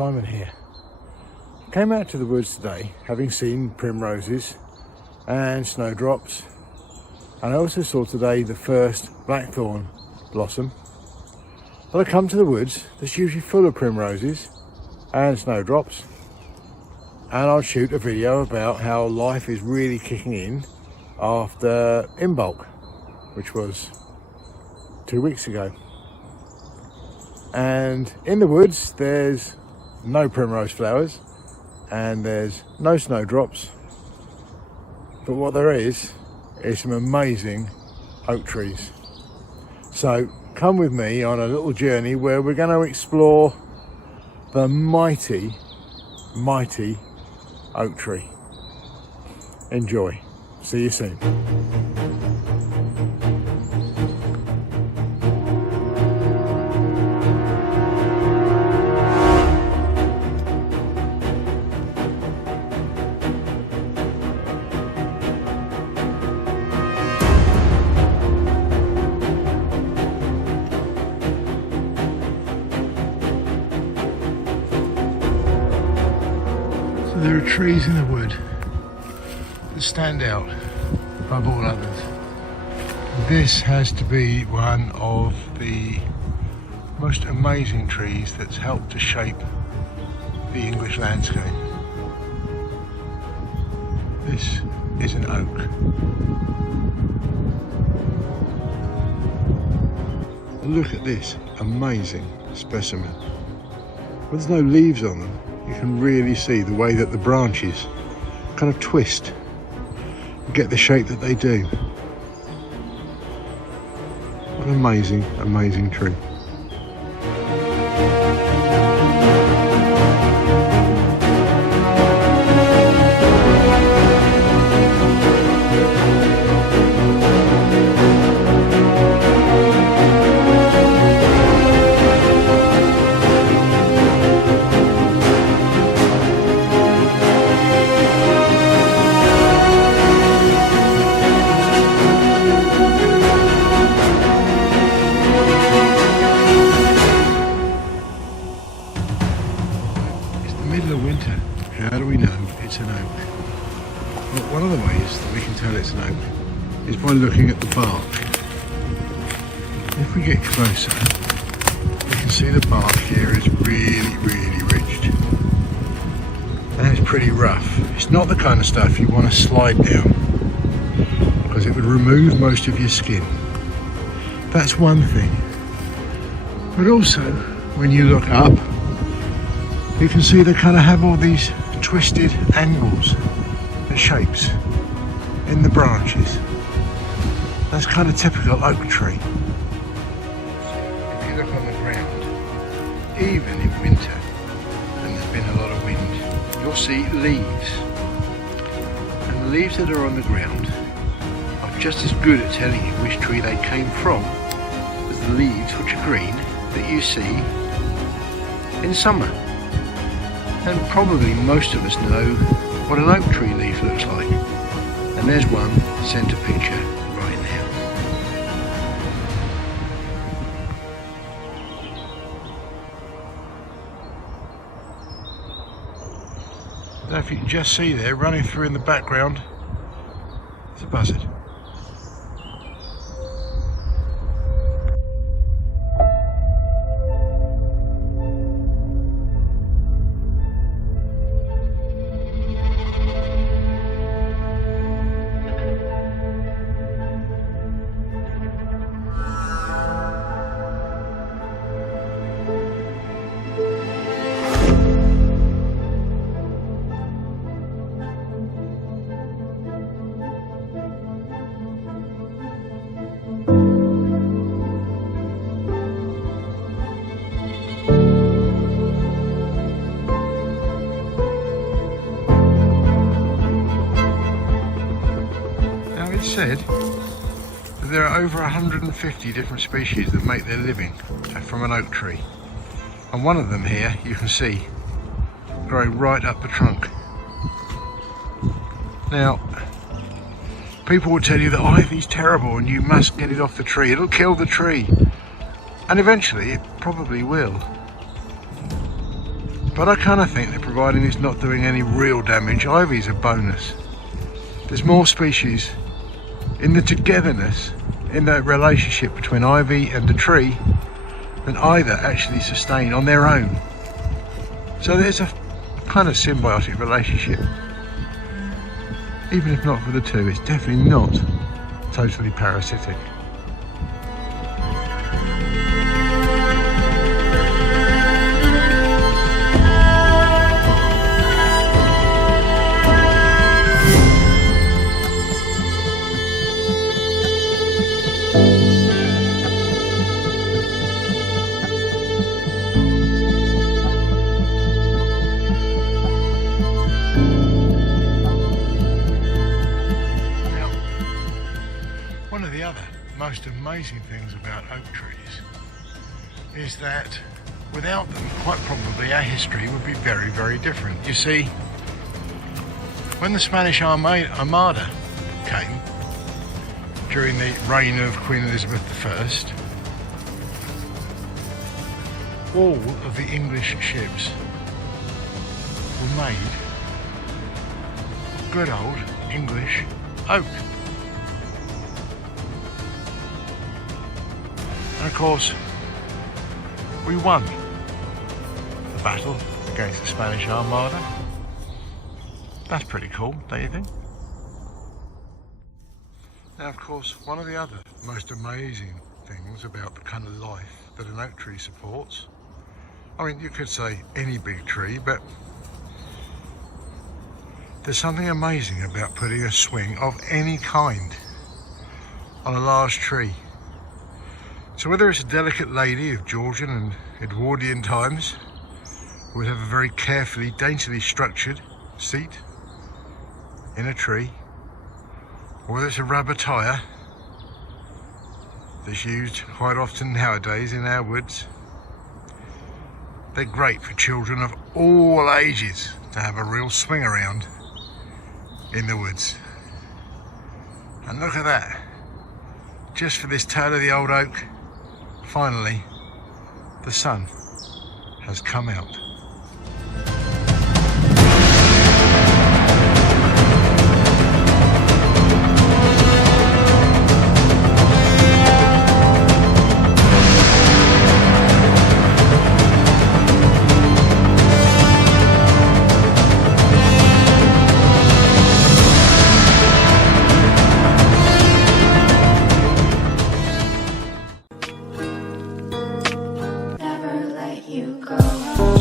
Simon here. Came out to the woods today having seen primroses and snowdrops, and I also saw today the first blackthorn blossom. Well, I come to the woods that's usually full of primroses and snowdrops, and I'll shoot a video about how life is really kicking in after Imbolc, which was 2 weeks ago. And in the woods there's no primrose flowers and there's no snowdrops, but what there is some amazing oak trees. So come with me on a little journey where we're going to explore the mighty oak tree. Enjoy. See you soon. There are trees in the wood that stand out above all others. This has to be one of the most amazing trees that's helped to shape the English landscape. This is an oak. Look at this amazing specimen. Well, there's no leaves on them. You can really see the way that the branches kind of twist and get the shape that they do. What an amazing tree. Middle of winter, how do we know it's an oak? Well, one of the ways that we can tell it's an oak is by looking at the bark. If we get closer, we can see the bark here is really ridged, and it's pretty rough. It's not the kind of stuff you want to slide down because it would remove most of your skin. That's one thing, but also when you look up, you can see they kind of have all these twisted angles and shapes in the branches. That's kind of typical oak tree. If you look on the ground, even in winter, and there's been a lot of wind, you'll see leaves. And the leaves that are on the ground are just as good at telling you which tree they came from as the leaves, which are green, that you see in summer. And probably most of us know what an oak tree leaf looks like. And there's one centre picture right now. Now if you can just see there, running through in the background, it's a buzzard. It's said that there are over 150 different species that make their living from an oak tree, and one of them here you can see growing right up the trunk. Now, people will tell you that ivy's terrible and you must get it off the tree, it'll kill the tree, and eventually it probably will. But I kind of think that providing it's not doing any real damage, ivy's a bonus. There's more species in the togetherness, in the relationship between ivy and the tree than either actually sustain on their own. So there's a kind of symbiotic relationship. Even if not for the two, it's definitely not totally parasitic. One of the other most amazing things about oak trees is that without them, quite probably our history would be very, very different. You see, when the Spanish Armada came during the reign of Queen Elizabeth I, all of the English ships were made of good old English oak. And of course, we won the battle against the Spanish Armada. That's pretty cool, don't you think? Now, of course, one of the other most amazing things about the kind of life that an oak tree supports, I mean, you could say any big tree, but there's something amazing about putting a swing of any kind on a large tree. So whether it's a delicate lady of Georgian and Edwardian times, who would have a very carefully, daintily structured seat in a tree, or whether it's a rubber tyre that's used quite often nowadays in our woods, they're great for children of all ages to have a real swing around in the woods. And look at that, just for this tale of the old oak, finally, the sun has come out. Never let you go.